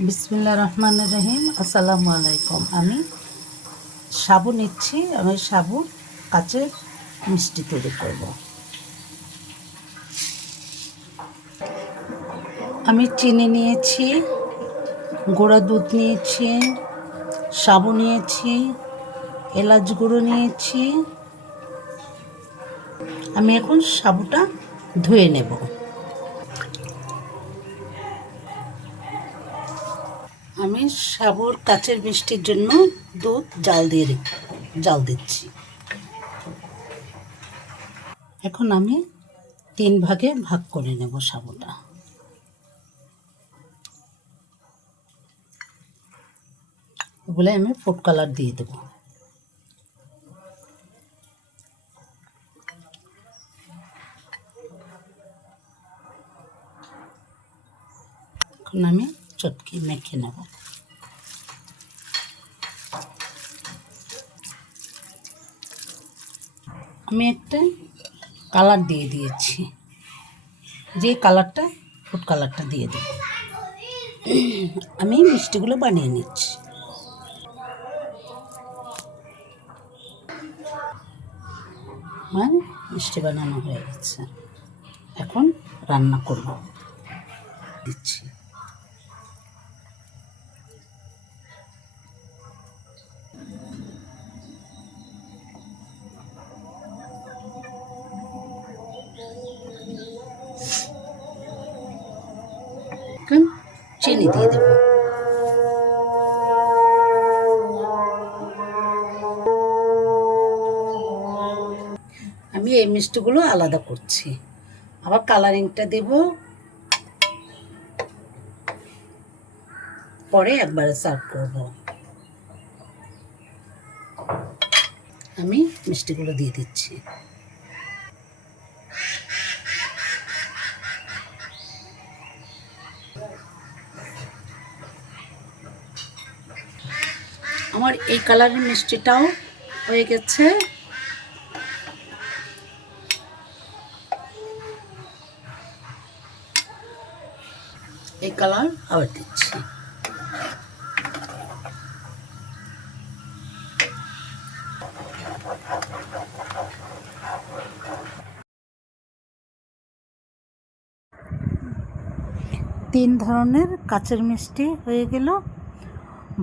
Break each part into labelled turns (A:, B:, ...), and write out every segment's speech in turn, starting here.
A: বিসমিল্লা রহমান রহিম, আসসালামু আলাইকুম। আমি সাবু নিচ্ছি, আমি সাবু কাচের মিষ্টি তৈরি করব। আমি চিনি নিয়েছি, গোড়া দুধ নিয়েছি, সাবু নিয়েছি, এলাচ গুঁড়ো নিয়েছি। আমি এখন সাবুটা ধুয়ে নেব। আমি সাবুর কাচের মিষ্টির জন্য দুধ, জাল দিয়ে জাল দিচ্ছি। এখন আমি তিন ভাগে ভাগ করে নেব সাবুটা। ওগুলো আমি ফুড কালার দিয়ে দেবো। এখন আমি চটকি মেখে নেব। আমি একটা কালার দিয়ে দিয়েছি। যে কালারটা, ফুড কালারটা দিয়ে দেব। আমি মিষ্টিগুলো বানিয়ে নিচ্ছি। আমার মিষ্টি বানানো হয়ে গেছে। এখন রান্না করব। দিচ্ছি। চিনি দিয়ে দেব। আমি এই মিষ্টিগুলো আলাদা করছি। আবার কালারিংটা দেব। পরে একবারে সার্ভ করব। আমি মিষ্টিগুলো দিয়ে দিচ্ছি। আমার এই কালারের মিষ্টিটাও হয়ে গেছে। এই কালার আবার দিচ্ছি। তিন ধরনের কাচের মিষ্টি হয়ে গেল।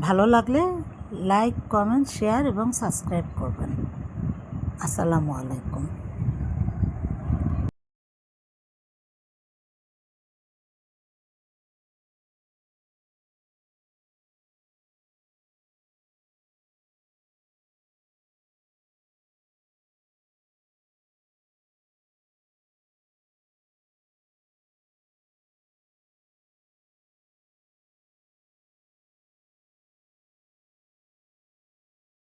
A: ভালো লাগলে লাইক কমেন্ট শেয়ার এবং সাবস্ক্রাইব করবেন। আসসালামু আলাইকুম।